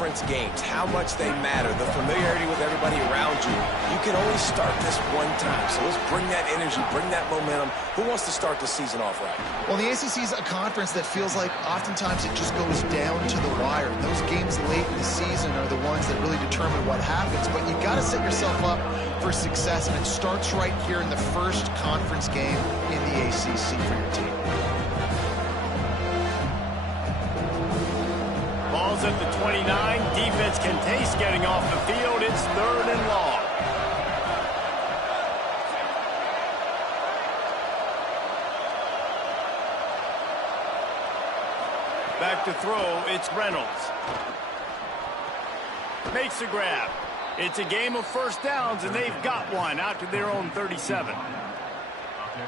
conference games, how much they matter, the familiarity with everybody around you, you can only start this one time. So let's bring that energy, bring that momentum. Who wants to start the season off right? Well, the ACC is a conference that feels like oftentimes it just goes down to the wire. Those games late in the season are the ones that really determine what happens. But you got to set yourself up for success, and it starts right here in the first conference game in the ACC for your team. Ball's at the 29. Defense can taste getting off the field. It's 3rd and long. Back to throw, it's Reynolds. Makes the grab. It's a game of first downs, and they've got one out to their own 37.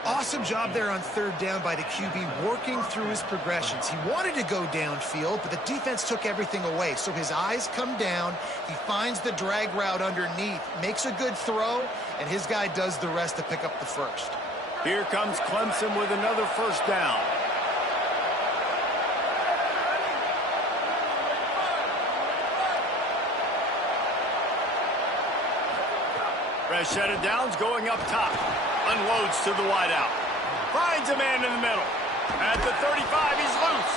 Awesome job there on 3rd down by the QB, working through his progressions. He wanted to go downfield, but the defense took everything away. So his eyes come down, he finds the drag route underneath, makes a good throw, and his guy does the rest to pick up the first. Here comes Clemson with another first down. Fresh set of downs going up top. Unloads to the wideout. Finds a man in the middle. At the 35, he's loose.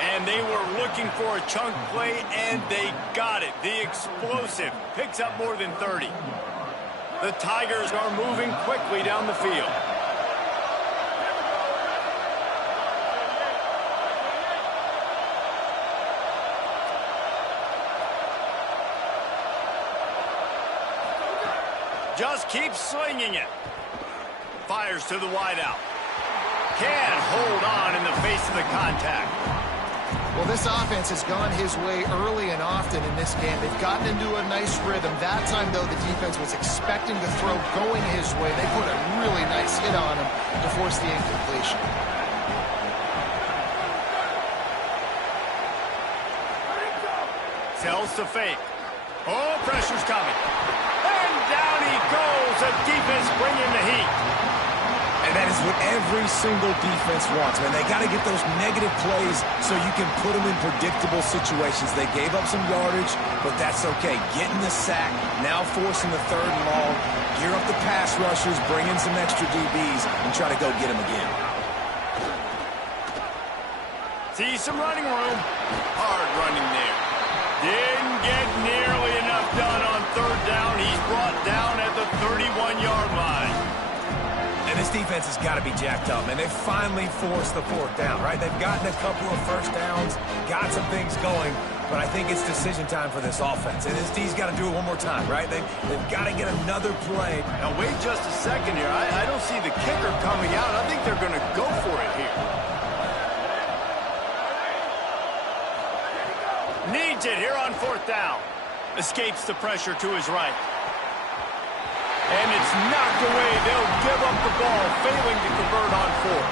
And they were looking for a chunk play, and they got it. The explosive picks up more than 30. The Tigers are moving quickly down the field. Just keeps swinging it. Fires to the wideout. Can't hold on in the face of the contact. Well, this offense has gone his way early and often in this game. They've gotten into a nice rhythm. That time, though, the defense was expecting the throw going his way. They put a really nice hit on him to force the incompletion. Tells to fake. Oh, pressure's coming. Down he goes. The defense bringing the heat. And that is what every single defense wants, man. They got to get those negative plays so you can put them in predictable situations. They gave up some yardage, but that's okay. Getting the sack, now forcing the 3rd and long. Gear up the pass rushers, bring in some extra DBs, and try to go get them again. See some running room. Hard running there. Didn't get nearly enough done on 3rd down. He's brought down at the 31-yard line. And this defense has got to be jacked up, and they finally forced the 4th down, right? They've gotten a couple of first downs, got some things going, but I think it's decision time for this offense. And this D's got to do it one more time, right? They've got to get another play. Now, wait just a second here. I don't see the kicker coming out. I think they're going to go for it here. Needs it here on 4th down. Escapes the pressure to his right. And it's knocked away. They'll give up the ball, failing to convert on 4th.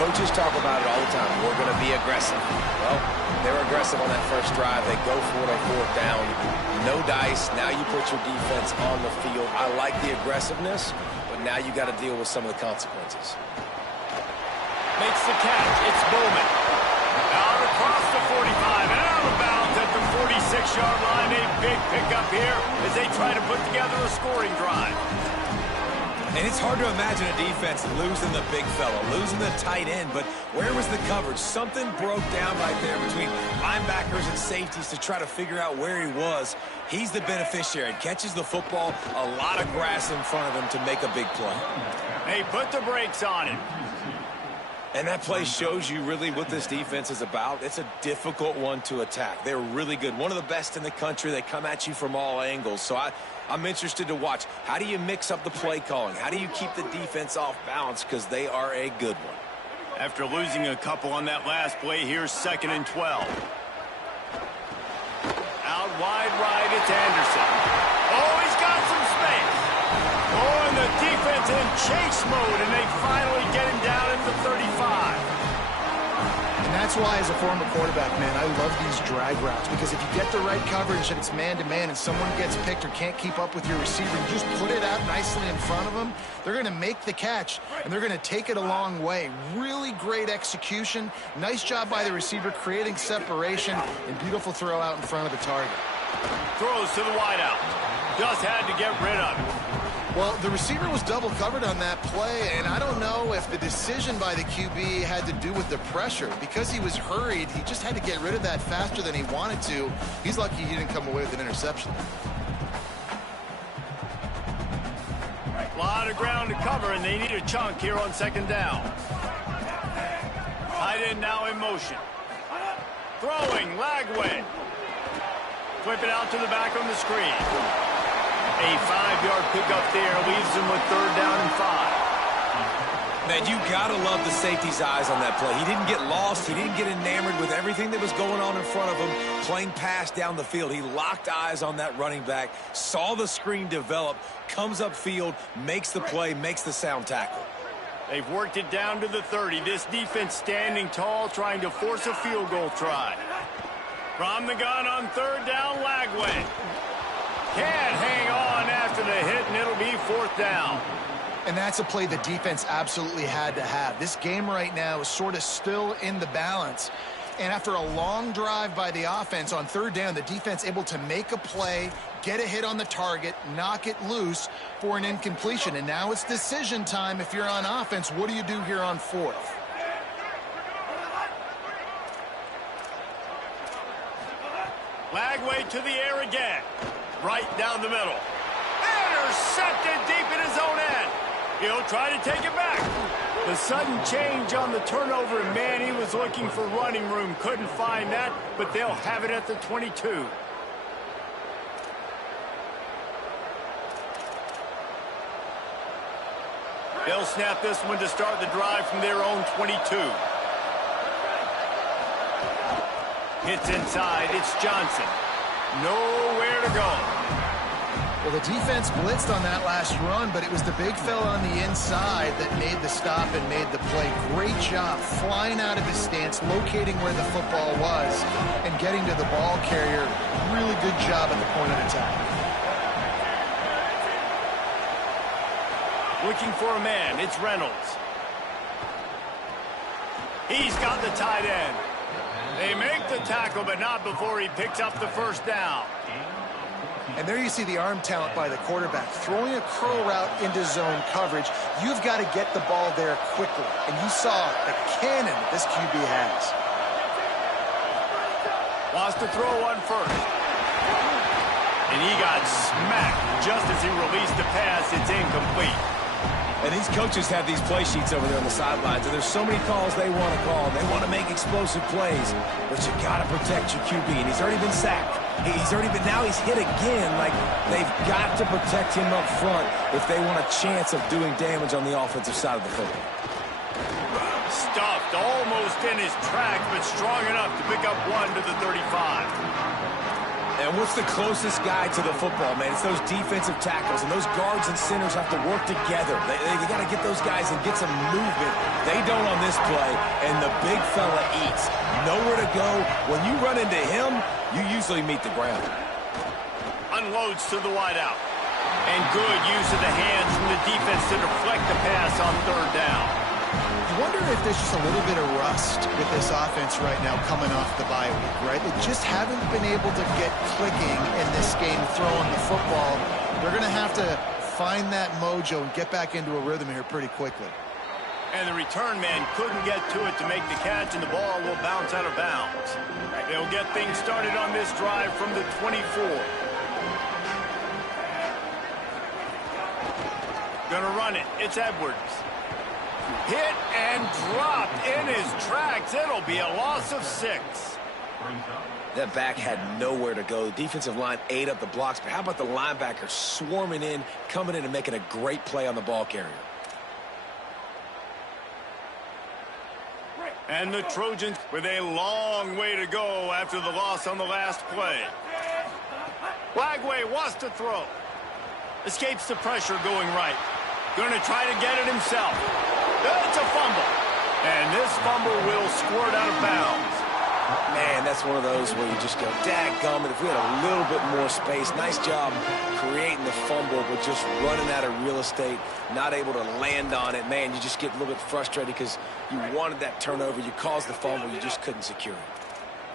Coaches talk about it all the time. We're going to be aggressive. Well, they're aggressive on that first drive. They go for it on 4th down. No dice. Now you put your defense on the field. I like the aggressiveness, but now you got to deal with some of the consequences. Makes the catch. It's Bowman. Out across the 45 and out of bounds at the 46-yard line. A big pickup here as they try to put together a scoring drive. And it's hard to imagine a defense losing the big fella, losing the tight end, but where was the coverage? Something broke down right there between linebackers and safeties to try to figure out where he was. He's the beneficiary. Catches the football, a lot of grass in front of him to make a big play. They put the brakes on him. And that play shows you really what this defense is about. It's a difficult one to attack. They're really good. One of the best in the country. They come at you from all angles. So I'm interested to watch. How do you mix up the play calling? How do you keep the defense off balance? Because they are a good one. After losing a couple on that last play, here's 2nd and 12. Out wide right, it's Anderson. Oh, he's got some space. Oh, and the defense in chase mode, and they finally get him down at the 35. And that's why, as a former quarterback, man, I love these drag routes, because if you get the right coverage and it's man-to-man and someone gets picked or can't keep up with your receiver, you just put it out nicely in front of them, they're going to make the catch, and they're going to take it a long way. Really great execution. Nice job by the receiver creating separation, and beautiful throw out in front of the target. Throws to the wideout. Just had to get rid of it. Well, the receiver was double covered on that play, and I don't know if the decision by the QB had to do with the pressure. Because he was hurried, he just had to get rid of that faster than he wanted to. He's lucky he didn't come away with an interception. A lot of ground to cover, and they need a chunk here on second down. Tight end now in motion. Throwing, Lagway. Flip it out to the back on the screen. A 5-yard pickup there leaves them with 3rd down and 5. Man, you got to love the safety's eyes on that play. He didn't get lost. He didn't get enamored with everything that was going on in front of him, playing pass down the field. He locked eyes on that running back, saw the screen develop, comes upfield, makes the play, makes the sound tackle. They've worked it down to the 30. This defense standing tall, trying to force a field goal try. From the gun on 3rd down, Lagway. Can't hang on after the hit, and it'll be 4th down. And that's a play the defense absolutely had to have. This game right now is sort of still in the balance. And after a long drive by the offense on 3rd down, the defense able to make a play, get a hit on the target, knock it loose for an incompletion. And now it's decision time if you're on offense. What do you do here on 4th? Lagway to the air again. Right down the middle. Intercepted deep in his own end. He'll try to take it back. The sudden change on the turnover, man, he was looking for running room. Couldn't find that, but they'll have it at the 22. They'll snap this one to start the drive from their own 22. Hits inside. It's Johnson. Nowhere to go. Well, the defense blitzed on that last run, but it was the big fella on the inside that made the stop and made the play. Great job flying out of his stance, locating where the football was, and getting to the ball carrier. Really good job at the point of attack. Looking for a man. It's Reynolds. He's got the tight end. They make the tackle, but not before he picks up the 1st down. And there you see the arm talent by the quarterback. Throwing a curl route into zone coverage, you've got to get the ball there quickly. And you saw the cannon that this QB has. Wants to throw one first. And he got smacked just as he released the pass. It's incomplete. And these coaches have these play sheets over there on the sidelines, and there's so many calls they want to call. They want to make explosive plays, but you got to protect your QB, and he's already been sacked. Now he's hit again. Like, they've got to protect him up front if they want a chance of doing damage on the offensive side of the football. Stuffed almost in his tracks, but strong enough to pick up one to the 35. And what's the closest guy to the football, man? It's those defensive tackles, and those guards and centers have to work together. They got to get those guys and get some movement. They don't on this play, and the big fella eats. Nowhere to go. When you run into him, you usually meet the ground. Unloads to the wideout. And good use of the hands from the defense to deflect the pass on 3rd down. You wonder if there's just a little bit of rust with this offense right now coming off the bye week, right? They just haven't been able to get clicking in this game throwing the football. They're going to have to find that mojo and get back into a rhythm here pretty quickly. And the return man couldn't get to it to make the catch, and the ball will bounce out of bounds. They'll get things started on this drive from the 24. Gonna run it. It's Edwards. Hit and dropped in his tracks. It'll be a loss of 6. That back had nowhere to go. The defensive line ate up the blocks, but how about the linebacker swarming in, coming in and making a great play on the ball carrier? And the Trojans with a long way to go after the loss on the last play. Lagway wants to throw. Escapes the pressure going right. Going to try to get it himself. It's a fumble. And this fumble will squirt out of bounds. Man, that's one of those where you just go, dadgummit, if we had a little bit more space. Nice job creating the fumble, but just running out of real estate, not able to land on it. Man, you just get a little bit frustrated because you wanted that turnover. You caused the fumble. You just couldn't secure it.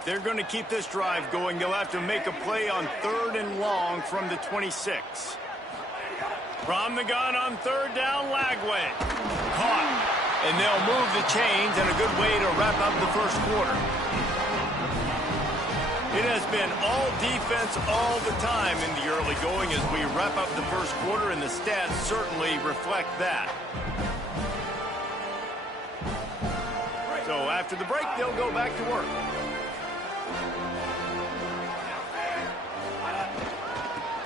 They're going to keep this drive going. They'll have to make a play on 3rd and long from the 26. From the gun on 3rd down, Lagway. Caught. And they'll move the chains, and a good way to wrap up the first quarter. It has been all defense all the time in the early going as we wrap up the first quarter, and the stats certainly reflect that. So after the break, they'll go back to work.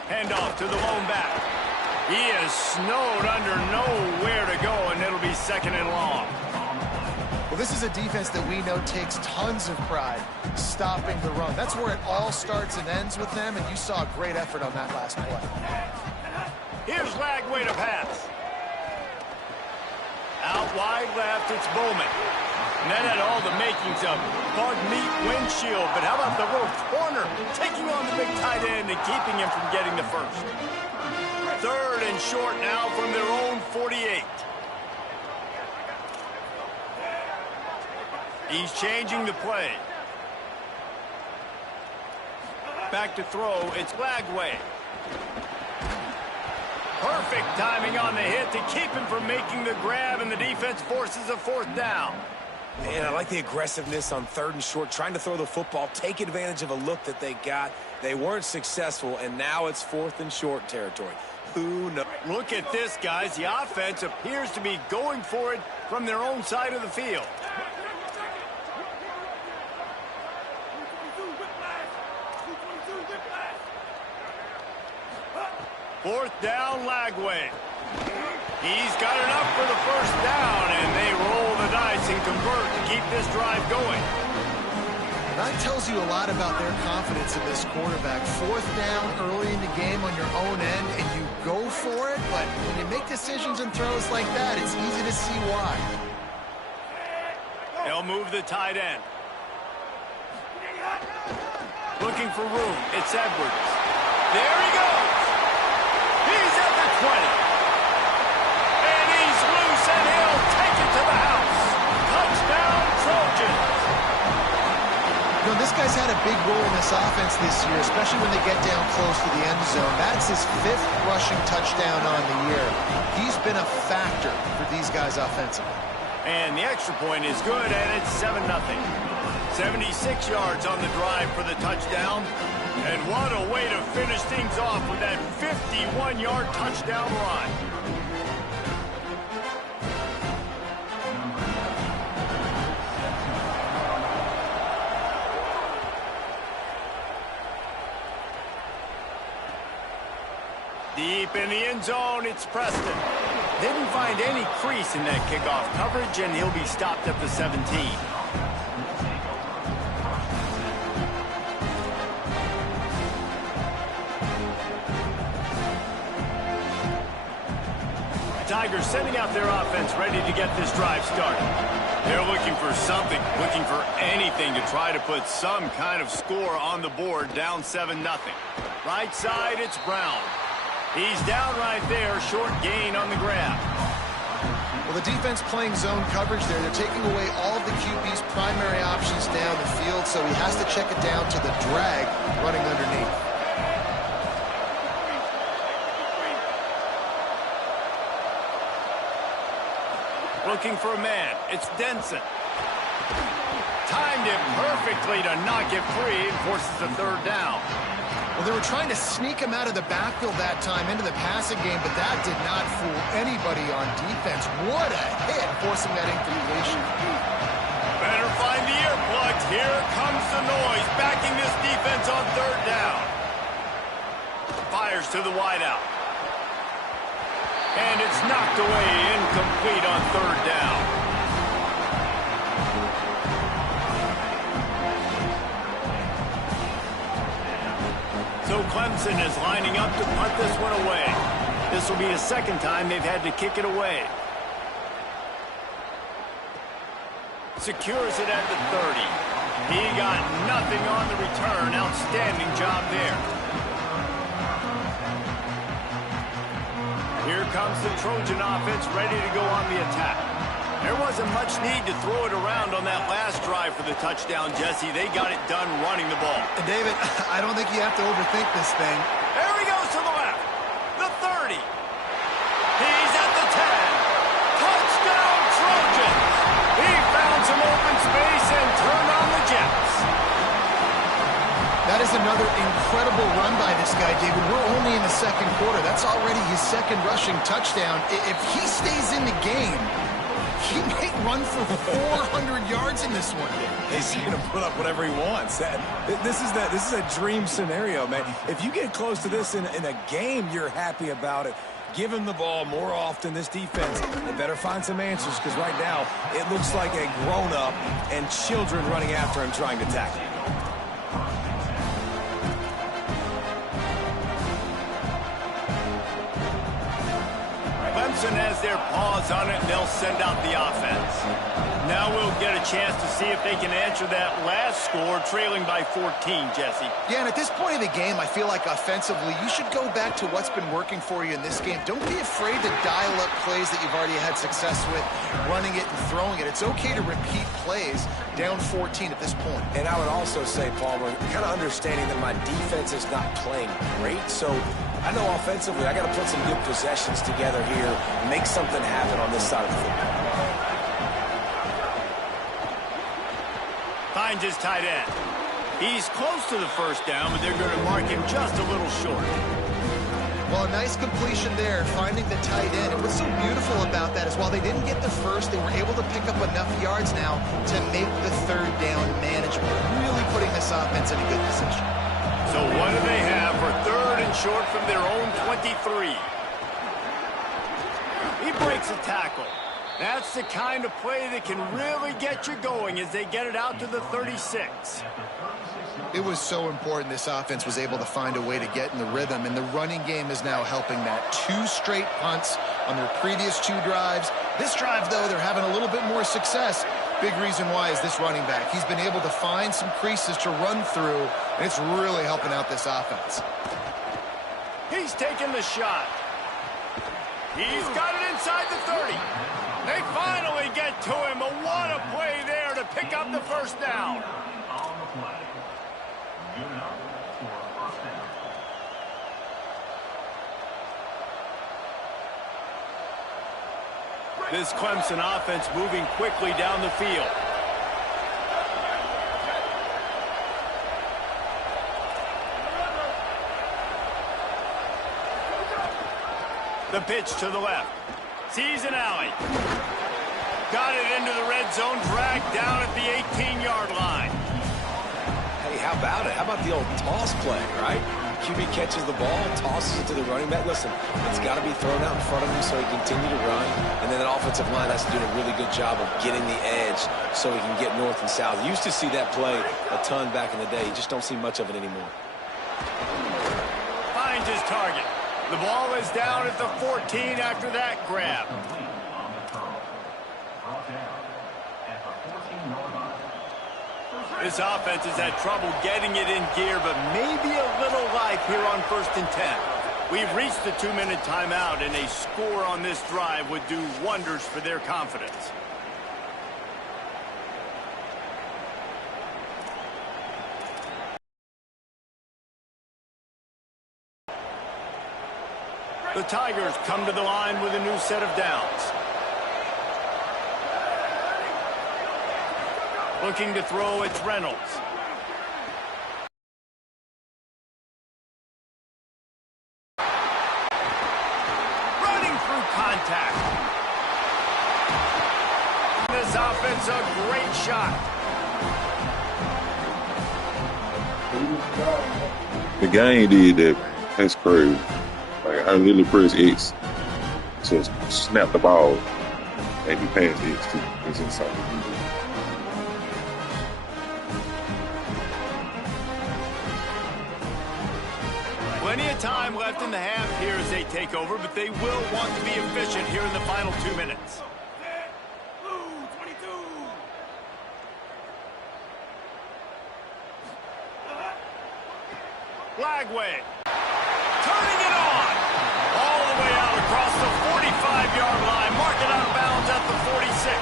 Handoff to the lone back. He is snowed under, nowhere to go, and it'll be 2nd and long. Well, this is a defense that we know takes tons of pride stopping the run. That's where it all starts and ends with them, and you saw a great effort on that last play. Here's Lagway to pass. Out wide left, it's Bowman. And that had all the makings of bug meat windshield, but how about the little corner taking on the big tight end and keeping him from getting the first? 3rd and short now from their own 48. He's changing the play. Back to throw, it's Lagway. Perfect timing on the hit to keep him from making the grab, and the defense forces a 4th down. Man, I like the aggressiveness on 3rd and short, trying to throw the football, take advantage of a look that they got. They weren't successful, and now it's 4th and short territory. Who knows? Look at this, guys. The offense appears to be going for it from their own side of the field. Fourth down, Lagway. He's got enough for the 1st down, and they roll the dice and convert to keep this drive going. That tells you a lot about their confidence in this quarterback. 4th down early in the game on your own end, and you go for it, but when you make decisions and throws like that, it's easy to see why. They'll move the tight end. Looking for room. It's Edwards. There he goes. He's at the 20. And he's loose, and he'll take it to the house. Touchdown, Trojans. You know, this guy's had a big role in this offense this year, especially when they get down close to the end zone. That's his 5th rushing touchdown on the year. He's been a factor for these guys offensively. And the extra point is good, and it's 7-0. 76 yards on the drive for the touchdown. And what a way to finish things off with that 51-yard touchdown run. Deep in the end zone, it's Preston. Didn't find any crease in that kickoff coverage, and he'll be stopped at the 17. Tigers sending out their offense ready to get this drive started. They're looking for something, looking for anything to try to put some kind of score on the board, down 7-0. Right side, it's Brown. He's down right there, short gain on the grab. Well, the defense playing zone coverage there. They're taking away all of the QB's primary options down the field, so he has to check it down to the drag running underneath. Looking for a man. It's Denson. Timed it perfectly to not get free and forces the 3rd down. Well, they were trying to sneak him out of the backfield that time into the passing game, but that did not fool anybody on defense. What a hit, forcing that incompletion. Better find the earplugs. Here comes the noise, backing this defense on 3rd down. Fires to the wideout. And it's knocked away, incomplete on 3rd down. So Clemson is lining up to punt this one away. This will be the 2nd time they've had to kick it away. Secures it at the 30. He got nothing on the return. Outstanding job there. Here comes the Trojan offense ready to go on the attack. There wasn't much need to throw it around on that last drive for the touchdown, Jesse. They got it done running the ball. And David, I don't think you have to overthink this thing. There he goes to the left. The 30. He's at the 10. Touchdown, Trojans. He found some open space and turned on the Jets. That is another incredible run by this guy, David. We're only in the second quarter. That's already his second rushing touchdown. If he stays in the game, he may run for 400 yards in this one. He's going to put up whatever he wants. This is a dream scenario, man. If you get close to this in a game, you're happy about it. Give him the ball more often, this defense. They better find some answers, because right now it looks like a grown-up and children running after him trying to tackle him. Clemson has their paws on it, and they'll send out the offense. Now we'll get a chance to see if they can answer that last score, trailing by 14, Jesse. Yeah, and at this point of the game, I feel like offensively, you should go back to what's been working for you in this game. Don't be afraid to dial up plays that you've already had success with, running it and throwing it. It's okay to repeat plays down 14 at this point. And I would also say, Palmer, kind of understanding that my defense is not playing great, so I know offensively I got to put some good possessions together here, make something happen on this side of the football. Finds his tight end. He's close to the first down, but they're going to mark him just a little short. Well, a nice completion there, finding the tight end. And what's so beautiful about that is while they didn't get the first, they were able to pick up enough yards now to make the third down manageable, really putting this offense in a good position. So what do they have for third and short from their own 23? He breaks a tackle. That's the kind of play that can really get you going as they get it out to the 36. It was so important this offense was able to find a way to get in the rhythm, and the running game is now helping that. 2 straight punts on their previous 2 drives. This drive, though, they're having a little bit more success. Big reason why is this running back. He's been able to find some creases to run through, and it's really helping out this offense. He's taking the shot. He's got it inside the 30. They finally get to him. But what a play there to pick up the first down. This Clemson offense moving quickly down the field. The pitch to the left. Sees an alley. Got it into the red zone, dragged down at the 18-yard line. Hey, how about it? How about the old toss play, right? QB catches the ball, tosses it to the running back. Listen, it's got to be thrown out in front of him so he can continue to run. And then that offensive line has to do a really good job of getting the edge so he can get north and south. You used to see that play a ton back in the day. You just don't see much of it anymore. Finds his target. The ball is down at the 14 after that grab. This offense has had trouble getting it in gear, but maybe a little life here on 1st and 10. We've reached the 2-minute timeout, and a score on this drive would do wonders for their confidence. The Tigers come to the line with a new set of downs. Looking to throw, it's Reynolds. Running through contact. This offense a great shot. The game did that. That's crazy. Like, I literally press X to snap the ball and you pass X too. It's insane. Plenty of time left in the half here as they take over, but they will want to be efficient here in the final 2 minutes. Skagway. Turning it on. All the way out across the 45-yard line. Mark it out of bounds at the 46.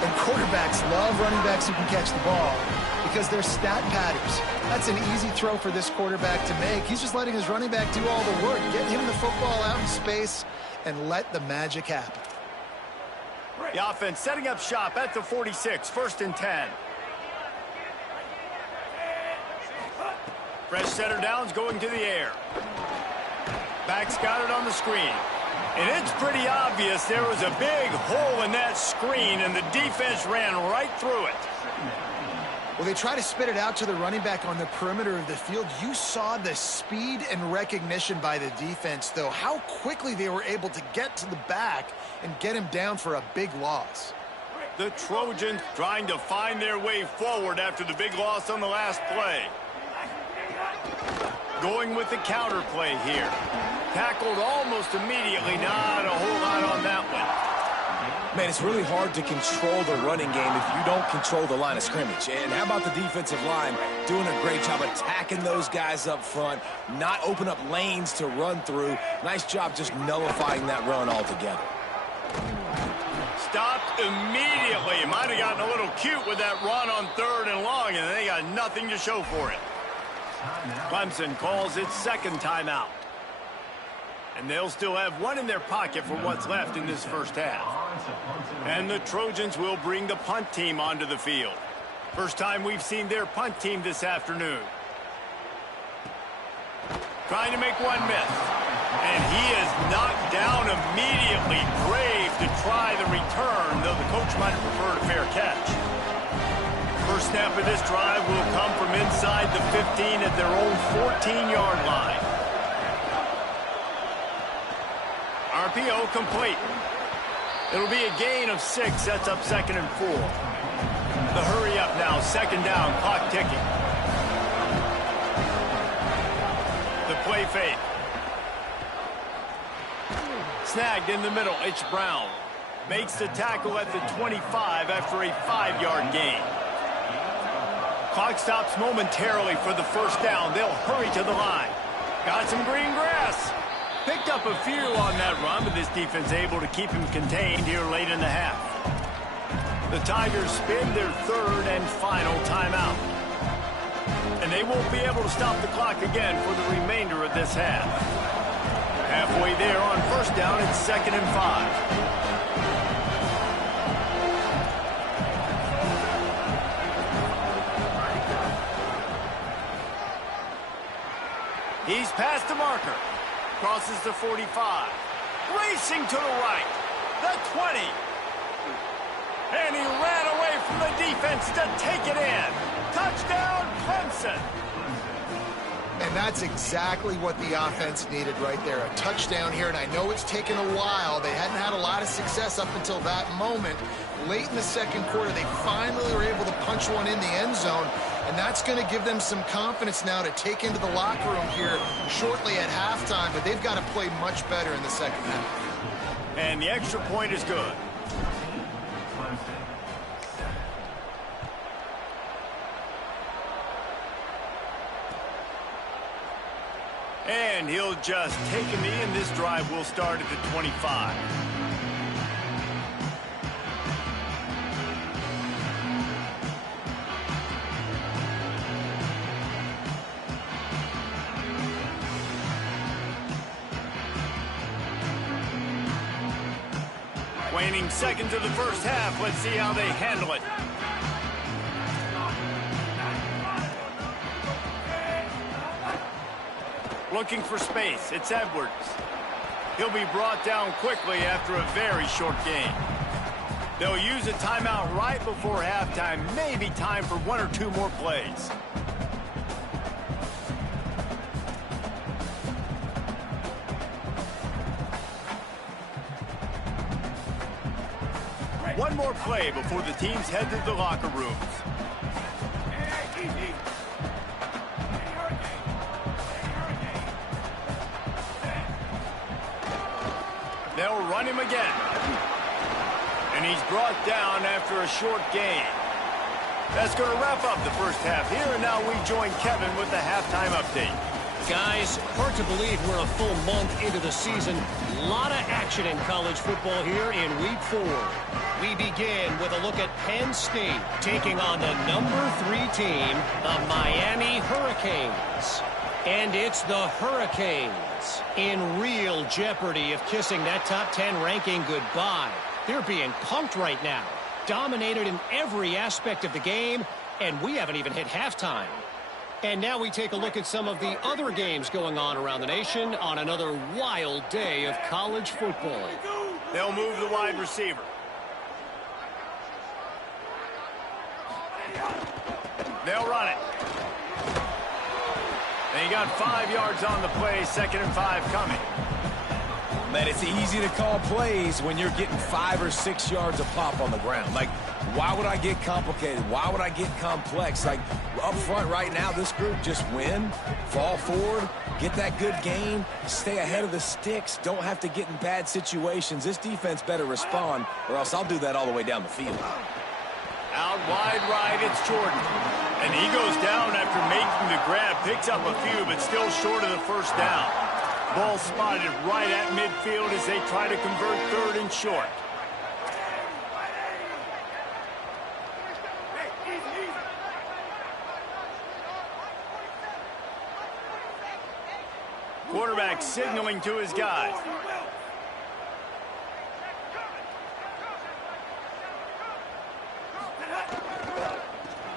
And quarterbacks love running backs who can catch the ball because they're stat padders. That's an easy throw for this quarterback to make. He's just letting his running back do all the work. Get him the football out in space and let the magic happen. The offense setting up shop at the 46, 1st and 10. Fresh center downs going to the air. Back's got it on the screen. And it's pretty obvious there was a big hole in that screen, and the defense ran right through it. Well, they try to spit it out to the running back on the perimeter of the field. You saw the speed and recognition by the defense, though, how quickly they were able to get to the back and get him down for a big loss. The Trojans trying to find their way forward after the big loss on the last play. Going with the counter play here. Tackled almost immediately. Not a whole lot on that one. Man, it's really hard to control the running game if you don't control the line of scrimmage. And how about the defensive line doing a great job attacking those guys up front, not open up lanes to run through. Nice job just nullifying that run altogether. Stopped immediately. Might have gotten a little cute with that run on 3rd and long, and they got nothing to show for it. Clemson calls its 2nd timeout. And they'll still have one in their pocket for what's left in this first half. And the Trojans will bring the punt team onto the field. First time we've seen their punt team this afternoon. Trying to make one miss. And he is knocked down immediately. Brave to try the return, though the coach might have preferred a fair catch. First snap of this drive will come from inside the 15 at their own 14-yard line. RPO complete. It'll be a gain of 6. Sets up 2nd and 4. The hurry up now. 2nd down. Clock ticking. The play fake. Snagged in the middle. It's Brown. Makes the tackle at the 25 after a 5-yard gain. Clock stops momentarily for the first down. They'll hurry to the line. Got some green grass. Picked up a few on that run, but this defense able to keep him contained here late in the half. The Tigers spin their 3rd and final timeout. And they won't be able to stop the clock again for the remainder of this half. Halfway there on 1st down, it's 2nd and 5. He's past the marker. Crosses the 45. Racing to the right. The 20. And he ran away from the defense to take it in. Touchdown, Clemson. And that's exactly what the offense needed right there. A touchdown here, and I know it's taken a while. They hadn't had a lot of success up until that moment. Late in the 2nd quarter, they finally were able to punch one in the end zone, and that's going to give them some confidence now to take into the locker room here shortly at halftime, but they've got to play much better in the 2nd half. And the extra point is good. And he'll just take a knee, and this drive will start at the 25. Waning seconds of the first half. Let's see how they handle it. Looking for space. It's Edwards. He'll be brought down quickly after a very short game. They'll use a timeout right before halftime. Maybe time for 1 or 2 more plays. One more play before the teams head to the locker rooms. They'll run him again. And he's brought down after a short gain. That's going to wrap up the first half here, and now we join Kevin with the halftime update. Guys, hard to believe we're a full month into the season. A lot of action in college football here in Week 4. We begin with a look at Penn State taking on the number 3 team, the Miami Hurricanes. And it's the Hurricanes in real jeopardy of kissing that top 10 ranking goodbye. They're being punked right now, dominated in every aspect of the game, and we haven't even hit halftime. And now we take a look at some of the other games going on around the nation on another wild day of college football. They'll move the wide receiver. They'll run it. They got 5 yards on the play, 2nd and 5 coming. Man, it's easy to call plays when you're getting 5 or 6 yards of pop on the ground. Like, why would I get complicated? Why would I get complex? Like, up front right now, this group just win, fall forward, get that good gain, stay ahead of the sticks, don't have to get in bad situations. This defense better respond, or else I'll do that all the way down the field. Out wide right, it's Jordan. And he goes down after making the grab, picks up a few, but still short of the first down. Ball spotted right at midfield as they try to convert 3rd and short. Quarterback signaling to his guys.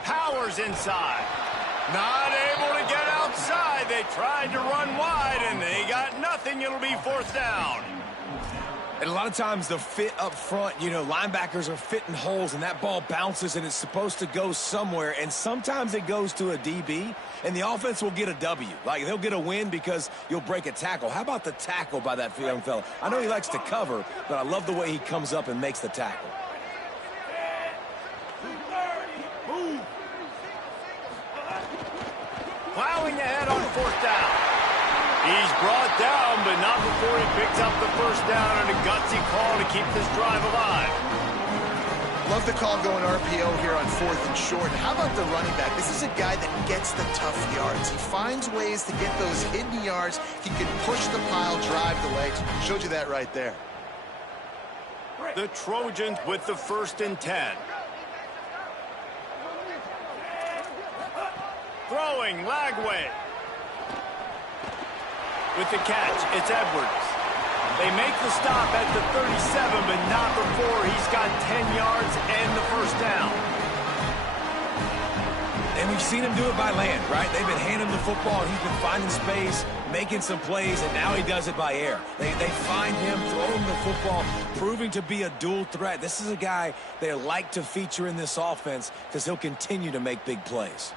Powers inside. Not able to get outside. They tried to run wide, and they got nothing. It'll be 4th down. And a lot of times the fit up front, you know, linebackers are fitting holes, and that ball bounces, and it's supposed to go somewhere. And sometimes it goes to a DB, and the offense will get a W. Like, they'll get a win because you'll break a tackle. How about the tackle by that young fella? I know he likes to cover, but I love the way he comes up and makes the tackle. Plowing ahead on 4th down. He's brought down, but not before he picks up the first down, and a gutsy call to keep this drive alive. Love the call going RPO here on 4th and short. How about the running back? This is a guy that gets the tough yards. He finds ways to get those hidden yards. He can push the pile, drive the legs. Showed you that right there. The Trojans with the 1st and 10. Throwing, Lagway. With the catch, it's Edwards. They make the stop at the 37, but not before he's got 10 yards and the first down. And we've seen him do it by land, right? They've been handing him the football, and he's been finding space, making some plays, and now he does it by air. They find him, throw him the football, proving to be a dual threat. This is a guy they like to feature in this offense because he'll continue to make big plays.